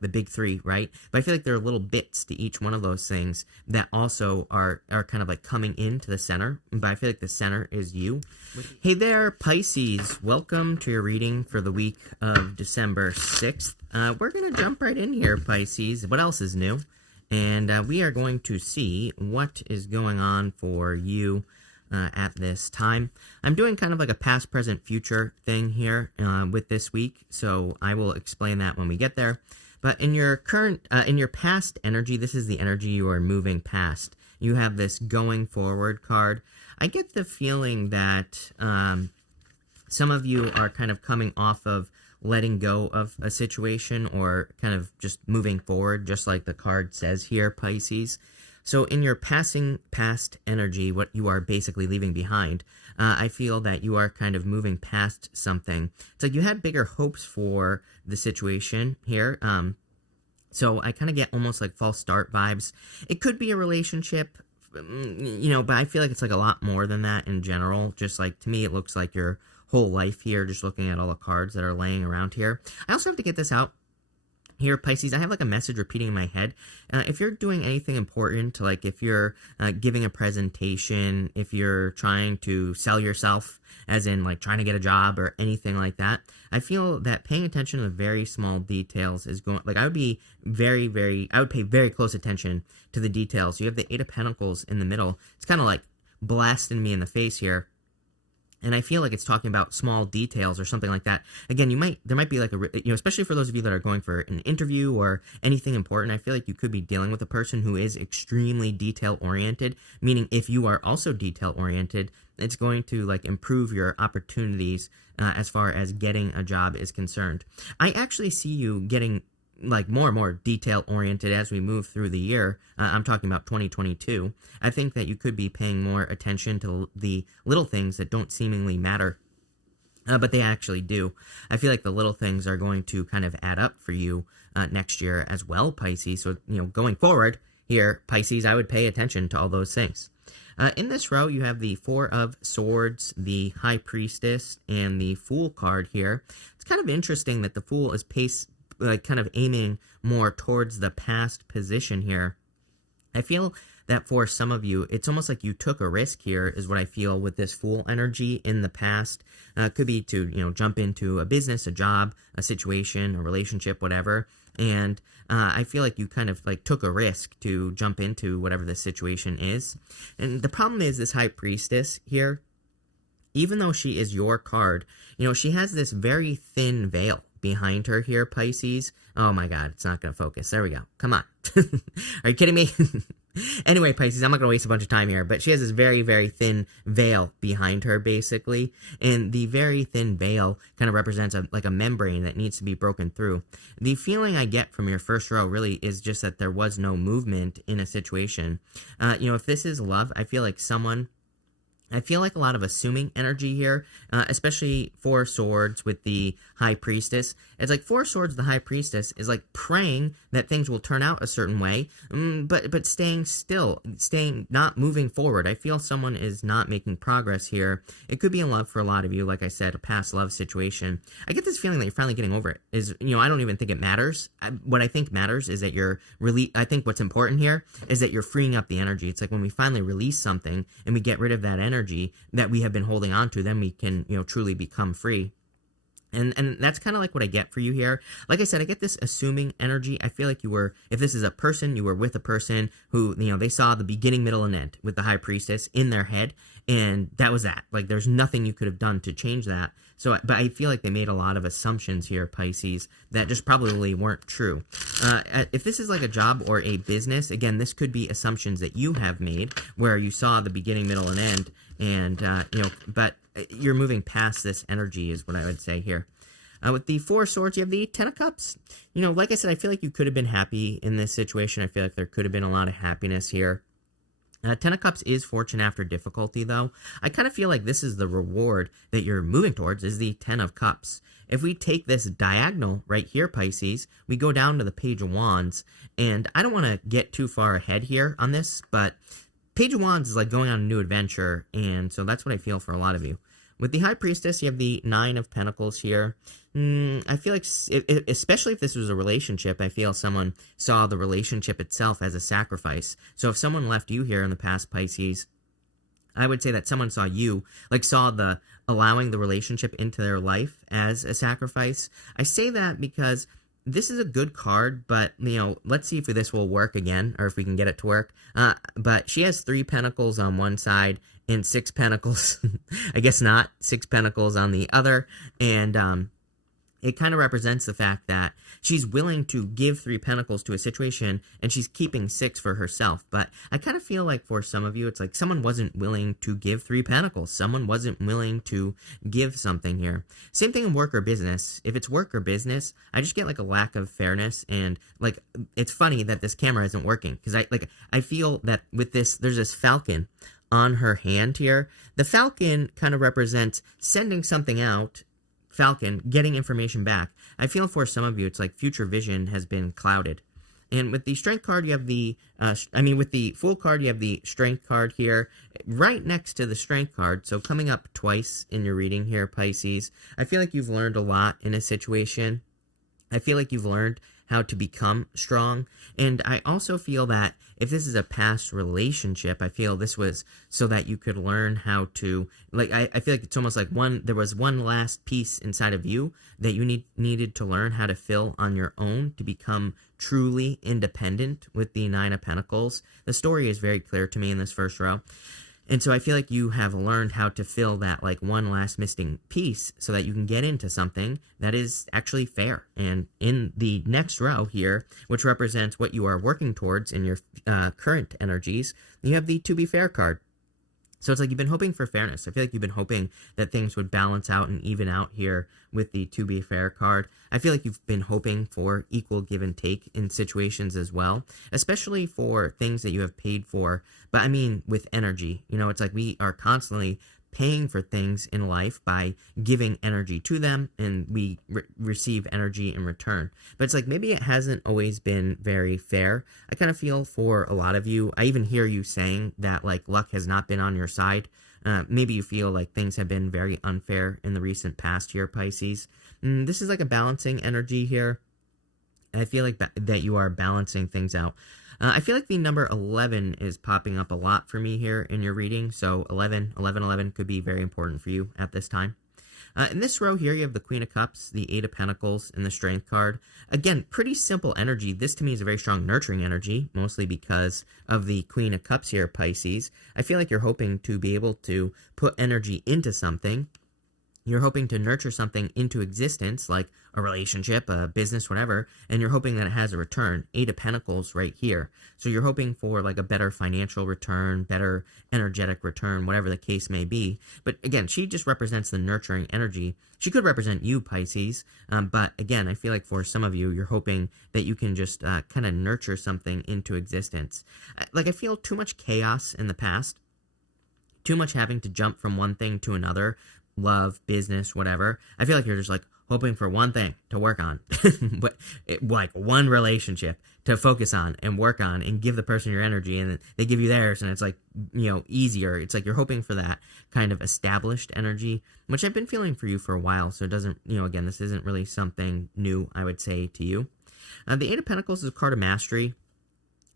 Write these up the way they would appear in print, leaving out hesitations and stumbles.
the big three, right? But I feel like there are little bits to each one of those things that also are kind of like coming into the center. But I feel like the center is you. Hey there, Pisces. Welcome to your reading for the week of December 6th. We're going to jump right in here, Pisces. What else is new? And we are going to see what is going on for you at this time. I'm doing kind of like a past, present, future thing here with this week, so I will explain that when we get there. But in your in your past energy, this is the energy you are moving past. You have this going forward card. I get the feeling that some of you are kind of coming off of letting go of a situation or kind of just moving forward, just like the card says here, Pisces. So in your passing past energy, what you are basically leaving behind, I feel that you are kind of moving past something. It's like you had bigger hopes for the situation here. So I kind of get almost like false start vibes. It could be a relationship, but I feel like it's like a lot more than that in general. Just like, to me, it looks like your whole life here, just looking at all the cards that are laying around here. I also have to get this out here, Pisces. I have like a message repeating in my head. If you're doing anything important, like if you're giving a presentation, if you're trying to sell yourself, as in like trying to get a job or anything like that, I feel that paying attention to the very small details is going, like I would be I would pay very close attention to the details. You have the Eight of Pentacles in the middle. It's kind of like blasting me in the face here. And I feel like it's talking about small details or something like that. Again, there might be like especially for those of you that are going for an interview or anything important, I feel like you could be dealing with a person who is extremely detail oriented, meaning if you are also detail oriented, it's going to like improve your opportunities as far as getting a job is concerned. I actually see you getting like more and more detail oriented as we move through the year. I'm talking about 2022. I think that you could be paying more attention to the little things that don't seemingly matter, but they actually do. I feel like the little things are going to kind of add up for you next year as well, Pisces. So, going forward here, Pisces, I would pay attention to all those things. In this row, you have the Four of Swords, the High Priestess, and the Fool card here. It's kind of interesting that the Fool is kind of aiming more towards the past position here. I feel that for some of you, it's almost like you took a risk here, is what I feel with this Fool energy in the past. Could be to, jump into a business, a job, a situation, a relationship, whatever. And I feel like you kind of like took a risk to jump into whatever the situation is. And the problem is this High Priestess here, even though she is your card, she has this very thin veil behind her here, Pisces. Oh my god, it's not going to focus. There we go. Come on. Are you kidding me? Anyway, Pisces, I'm not going to waste a bunch of time here, but she has this very, very thin veil behind her, basically, and the very thin veil kind of represents like a membrane that needs to be broken through. The feeling I get from your first row really is just that there was no movement in a situation. If this is love, I feel like a lot of assuming energy here, especially Four Swords with the High Priestess. It's like Four Swords, the High Priestess, is like praying that things will turn out a certain way, but staying still, not moving forward. I feel someone is not making progress here. It could be in love for a lot of you, like I said, a past love situation. I get this feeling that you're finally getting over it. I don't even think it matters. What I think matters is that I think what's important here is that you're freeing up the energy. It's like when we finally release something and we get rid of that energy that we have been holding on to, then we can, truly become free. And that's kind of like what I get for you here. Like I said, I get this assuming energy. I feel like if this is a person, you were with a person who, they saw the beginning, middle, and end with the High Priestess in their head, and that was that. Like, there's nothing you could have done to change that. So, but I feel like they made a lot of assumptions here, Pisces, that just probably weren't true. If this is like a job or a business, again, this could be assumptions that you have made where you saw the beginning, middle, and end, and, but you're moving past this energy is what I would say here. With the Four Swords, you have the Ten of Cups. Like I said, I feel like you could have been happy in this situation. I feel like there could have been a lot of happiness here. Ten of Cups is fortune after difficulty, though. I kind of feel like this is the reward that you're moving towards, is the Ten of Cups. If we take this diagonal right here, Pisces, we go down to the Page of Wands, and I don't want to get too far ahead here on this, but Page of Wands is like going on a new adventure, and so that's what I feel for a lot of you. With the High Priestess, you have the Nine of Pentacles here. I feel like, especially if this was a relationship, I feel someone saw the relationship itself as a sacrifice. So if someone left you here in the past, Pisces, I would say that someone saw you, like saw the allowing the relationship into their life as a sacrifice. I say that because this is a good card, but, you know, let's see if this will work again, or if we can get it to work. But she has 3 pentacles on one side and 6 pentacles, I guess not, 6 pentacles on the other, and it kind of represents the fact that she's willing to give 3 pentacles to a situation, and she's keeping 6 for herself. But I kind of feel like for some of you, it's like someone wasn't willing to give 3 pentacles. Someone wasn't willing to give something here. Same thing in work or business. If it's work or business, I just get like a lack of fairness, and like it's funny that this camera isn't working, because I feel that with this, there's this falcon on her hand here. The falcon kind of represents sending something out, Falcon, getting information back. I feel for some of you, it's like future vision has been clouded. And with the Strength card, you have the, with the Fool card, you have the Strength card here, right next to the Strength card. So coming up twice in your reading here, Pisces. I feel like you've learned a lot in a situation. I feel like you've learned how to become strong. And I also feel that if this is a past relationship, I feel this was so that you could learn how to, like, I feel like it's almost like there was one last piece inside of you that you needed to learn how to fill on your own to become truly independent with the Nine of Pentacles. The story is very clear to me in this first row. And so I feel like you have learned how to fill that like one last missing piece so that you can get into something that is actually fair. And in the next row here, which represents what you are working towards in your current energies, you have the To Be Fair card. So it's like you've been hoping for fairness. I feel like you've been hoping that things would balance out and even out here with the To Be Fair card. I feel like you've been hoping for equal give and take in situations as well, especially for things that you have paid for. But I mean, with energy, you know, it's like we are constantly paying for things in life by giving energy to them, and we receive energy in return. But it's like maybe it hasn't always been very fair. I kind of feel for a lot of you, I even hear you saying that like luck has not been on your side. Maybe you feel like things have been very unfair in the recent past here, Pisces. This is like a balancing energy here. I feel like that you are balancing things out. I feel like the number 11 is popping up a lot for me here in your reading. So 11 could be very important for you at this time. In this row here, you have the Queen of Cups, the Eight of Pentacles, and the Strength card. Again, pretty simple energy. This to me is a very strong nurturing energy, mostly because of the Queen of Cups here, Pisces. I feel like you're hoping to be able to put energy into something. You're hoping to nurture something into existence, like a relationship, a business, whatever, and you're hoping that it has a return. Eight of Pentacles right here. So you're hoping for like a better financial return, better energetic return, whatever the case may be. But again, she just represents the nurturing energy. She could represent you, Pisces, but again, I feel like for some of you, you're hoping that you can just kind of nurture something into existence. Like I feel too much chaos in the past, too much having to jump from one thing to another, love, business, whatever. I feel like you're just like hoping for one thing to work on, but like one relationship to focus on and work on and give the person your energy, and they give you theirs, and it's like, you know, easier. It's like you're hoping for that kind of established energy, which I've been feeling for you for a while. So it doesn't, you know, again, this isn't really something new, I would say, to you. The Eight of Pentacles is a card of mastery.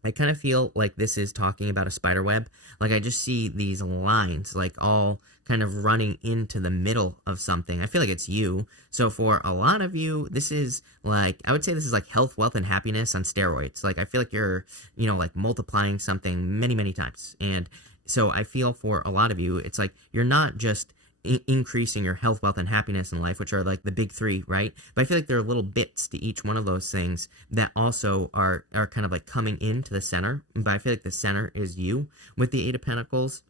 I kind of feel like this is talking about a spider web. Like I just see these lines like all kind of running into the middle of something. I feel like it's you. So for a lot of you, this is like, I would say this is like health, wealth, and happiness on steroids. Like I feel like you're, you know, like multiplying something many, many times. And so I feel for a lot of you, it's like you're not just increasing your health, wealth, and happiness in life, which are like the big three, right? But I feel like there are little bits to each one of those things that also are kind of like coming into the center. But I feel like the center is you with the Eight of Pentacles.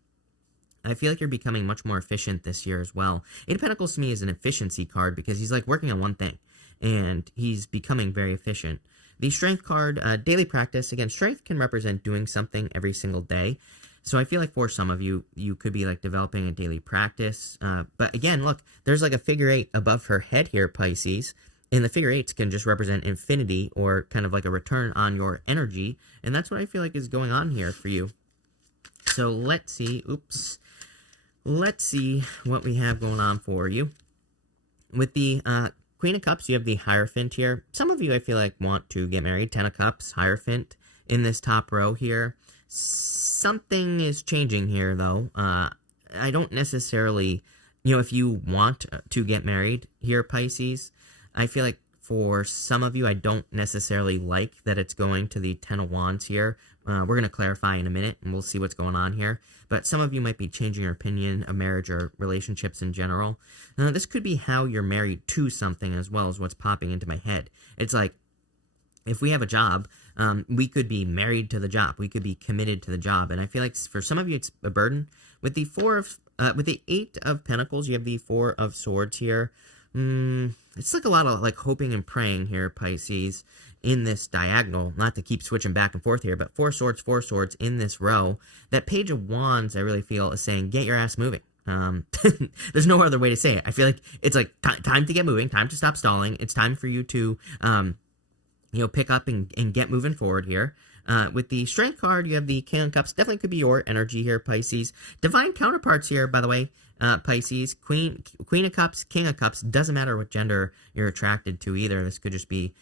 I feel like you're becoming much more efficient this year as well. Eight of Pentacles to me is an efficiency card because he's like working on one thing and he's becoming very efficient. The Strength card, daily practice. Again, strength can represent doing something every single day. So I feel like for some of you, you could be like developing a daily practice. But again, look, there's like a figure 8 above her head here, Pisces. And the figure 8s can just represent infinity or kind of like a return on your energy. And that's what I feel like is going on here for you. So let's see. Oops. Let's see what we have going on for you. With the Queen of Cups, you have the Hierophant here. Some of you, I feel like, want to get married. 10 of Cups, Hierophant in this top row here. Something is changing here, though. I don't necessarily, if you want to get married here, Pisces, I feel like for some of you, I don't necessarily like that it's going to the 10 of Wands here. We're going to clarify in a minute, and we'll see what's going on here. But some of you might be changing your opinion of marriage or relationships in general. This could be how you're married to something as well as what's popping into my head. It's like, if we have a job, we could be married to the job. We could be committed to the job. And I feel like for some of you, it's a burden. With the with the 8 of Pentacles, you have the 4 of Swords here. It's like a lot of like hoping and praying here, Pisces, in this diagonal. Not to keep switching back and forth here, but 4 swords in this row. That Page of Wands, I really feel, is saying, get your ass moving. There's no other way to say it. I feel like it's like time to get moving, time to stop stalling. It's time for you to, pick up and get moving forward here. With the Strength card, you have the King of Cups. Definitely could be your energy here, Pisces. Divine counterparts here, by the way, Pisces. Queen of Cups, King of Cups. Doesn't matter what gender you're attracted to either. This could just be,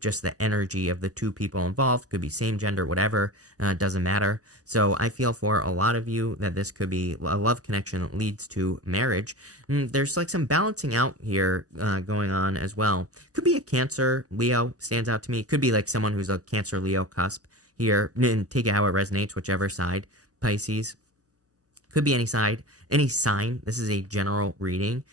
just the energy of the two people involved. Could be same gender, whatever. Doesn't matter. So I feel for a lot of you that this could be a love connection that leads to marriage. There's like some balancing out here going on as well. Could be a Cancer, Leo stands out to me. Could be like someone who's a Cancer, Leo cusp here, and take it how it resonates, whichever side, Pisces. Could be any side, any sign. This is a general reading.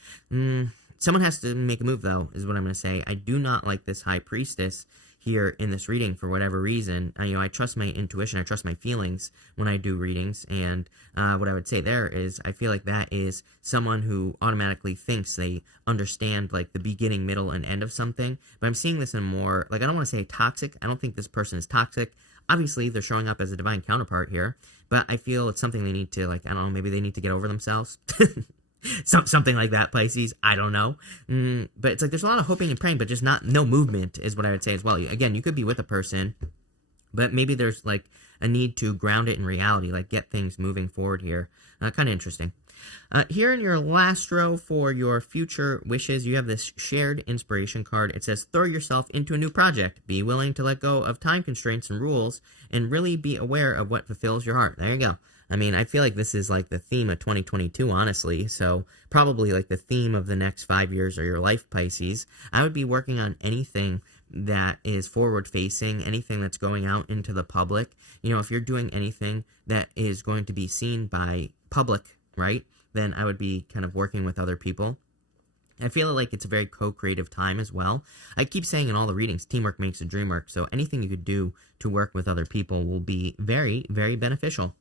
Someone has to make a move, though, is what I'm going to say. I do not like this High Priestess here in this reading for whatever reason. I trust my intuition. I trust my feelings when I do readings. And what I would say there is I feel like that is someone who automatically thinks they understand like the beginning, middle, and end of something. But I'm seeing this in more, like, I don't want to say toxic. I don't think this person is toxic. Obviously, they're showing up as a divine counterpart here, but I feel it's something they need to, like, I don't know, maybe they need to get over themselves. Something like that, Pisces. I don't know. But it's like there's a lot of hoping and praying, but just no movement is what I would say as well. Again, you could be with a person, but maybe there's, like, a need to ground it in reality, like get things moving forward here. Kind of interesting. Here in your last row for your future wishes, you have this shared inspiration card. It says, throw yourself into a new project. Be willing to let go of time constraints and rules and really be aware of what fulfills your heart. There you go. I mean, I feel like this is like the theme of 2022, honestly. So probably like the theme of the next 5 years of your life, Pisces. I would be working on anything that is forward facing, anything that's going out into the public. If you're doing anything that is going to be seen by public, right, then I would be kind of working with other people. I feel like it's a very co-creative time as well. I keep saying in all the readings, teamwork makes the dream work. So anything you could do to work with other people will be very, very beneficial.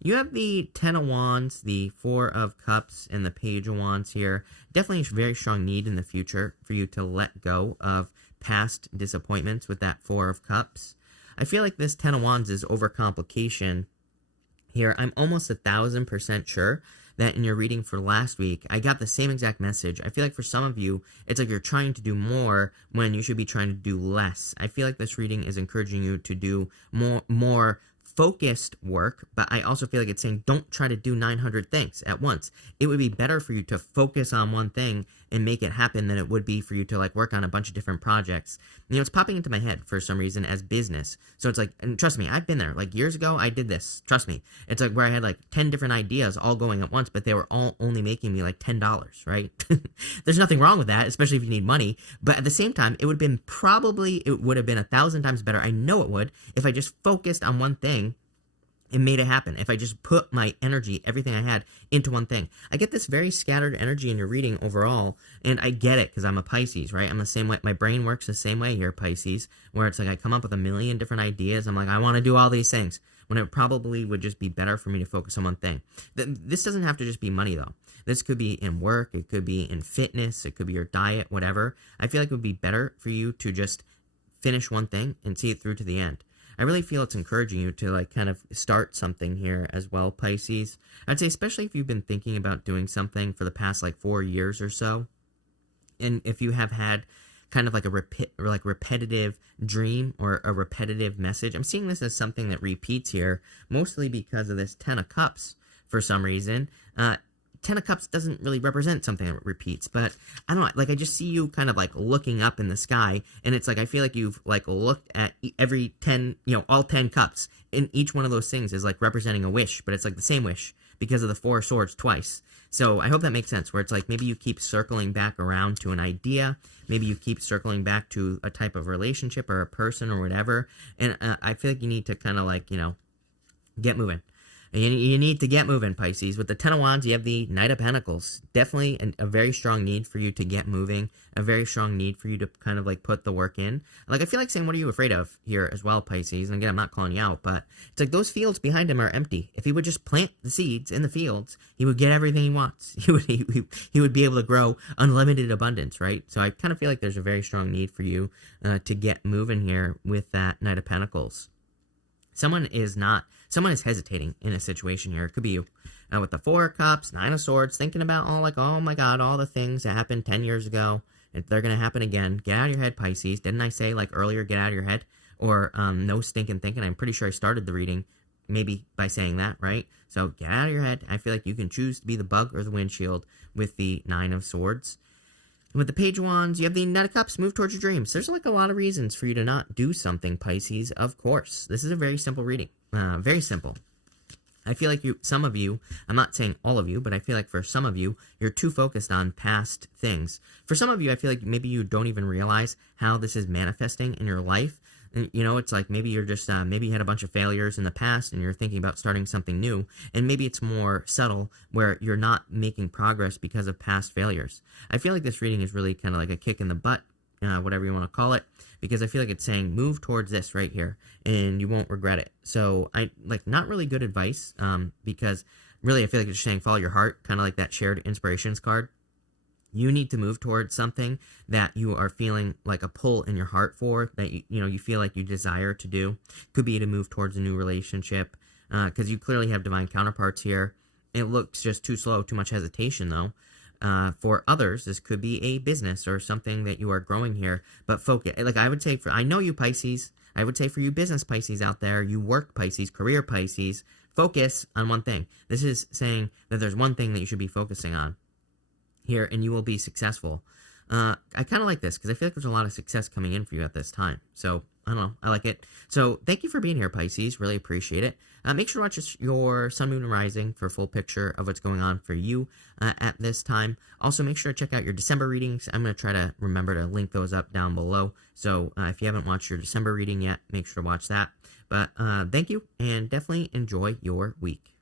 You have the 10 of Wands, the 4 of Cups, and the Page of Wands here. Definitely a very strong need in the future for you to let go of past disappointments with that 4 of Cups. I feel like this 10 of Wands is overcomplication here. I'm almost 1,000% sure that in your reading for last week, I got the same exact message. I feel like for some of you, it's like you're trying to do more when you should be trying to do less. I feel like this reading is encouraging you to do more focused work, but I also feel like it's saying don't try to do 900 things at once. It would be better for you to focus on one thing and make it happen than it would be for you to like work on a bunch of different projects. It's popping into my head for some reason as business. So it's like, and trust me, I've been there. Like years ago, I did this. Trust me. It's like where I had like 10 different ideas all going at once, but they were all only making me like $10, right? There's nothing wrong with that, especially if you need money. But at the same time, it would have been 1,000 times better. I know it would if I just focused on one thing and made it happen. If I just put my energy, everything I had, into one thing. I get this very scattered energy in your reading overall, and I get it because I'm a Pisces, right? I'm the same way. My brain works the same way here, Pisces, where it's like I come up with a million different ideas. I'm like, I want to do all these things, when it probably would just be better for me to focus on one thing. This doesn't have to just be money, though. This could be in work. It could be in fitness. It could be your diet, whatever. I feel like it would be better for you to just finish one thing and see it through to the end. I really feel it's encouraging you to like kind of start something here as well, Pisces. I'd say especially if you've been thinking about doing something for the past like 4 years or so, and if you have had kind of like a repetitive dream or a repetitive message. I'm seeing this as something that repeats here, mostly because of this 10 of Cups for some reason. Ten of Cups doesn't really represent something that repeats, but I don't know, like I just see you kind of like looking up in the sky, and it's like I feel like you've like looked at every 10, all 10 cups, and each one of those things is like representing a wish, but it's like the same wish because of the Four of Swords twice. So I hope that makes sense, where it's like maybe you keep circling back around to an idea, maybe you keep circling back to a type of relationship or a person or whatever, and I feel like you need to kind of like, get moving. You need to get moving, Pisces. With the Ten of Wands, you have the Knight of Pentacles. Definitely a very strong need for you to get moving. A very strong need for you to kind of like put the work in. Like I feel like saying, what are you afraid of here as well, Pisces? And again, I'm not calling you out, but it's like those fields behind him are empty. If he would just plant the seeds in the fields, he would get everything he wants. He would be able to grow unlimited abundance, right? So I kind of feel like there's a very strong need for you to get moving here with that Knight of Pentacles. Someone is hesitating in a situation here. It could be you. With the Four of Cups, Nine of Swords, thinking about oh my God, all the things that happened 10 years ago, they're going to happen again. Get out of your head, Pisces. Didn't I say like earlier, get out of your head? Or no stinking thinking. I'm pretty sure I started the reading maybe by saying that, right? So get out of your head. I feel like you can choose to be the bug or the windshield with the Nine of Swords. With the Page of Wands, you have the Knight of Cups, move towards your dreams. There's like a lot of reasons for you to not do something, Pisces, of course. This is a very simple reading. Very simple. I feel like some of you, I'm not saying all of you, but I feel like for some of you, you're too focused on past things. For some of you, I feel like maybe you don't even realize how this is manifesting in your life. And, it's like maybe you're just, maybe you had a bunch of failures in the past and you're thinking about starting something new. And maybe it's more subtle where you're not making progress because of past failures. I feel like this reading is really kind of like a kick in the butt, whatever you want to call it, because I feel like it's saying move towards this right here and you won't regret it. So not really good advice, because really I feel like it's saying follow your heart, kind of like that shared inspirations card. You need to move towards something that you are feeling like a pull in your heart for, that you feel like you desire to do. Could be to move towards a new relationship, because you clearly have divine counterparts here. It looks just too slow, too much hesitation though. For others, this could be a business or something that you are growing here, but focus. Like I would say I know you Pisces, I would say for you business Pisces out there, you work Pisces, career Pisces, focus on one thing. This is saying that there's one thing that you should be focusing on here, and you will be successful. I kind of like this because I feel like there's a lot of success coming in for you at this time. So, I don't know. I like it. So, thank you for being here, Pisces. Really appreciate it. Make sure to watch your Sun, Moon, and Rising for a full picture of what's going on for you at this time. Also, make sure to check out your December readings. I'm going to try to remember to link those up down below. So, if you haven't watched your December reading yet, make sure to watch that. But thank you, and definitely enjoy your week.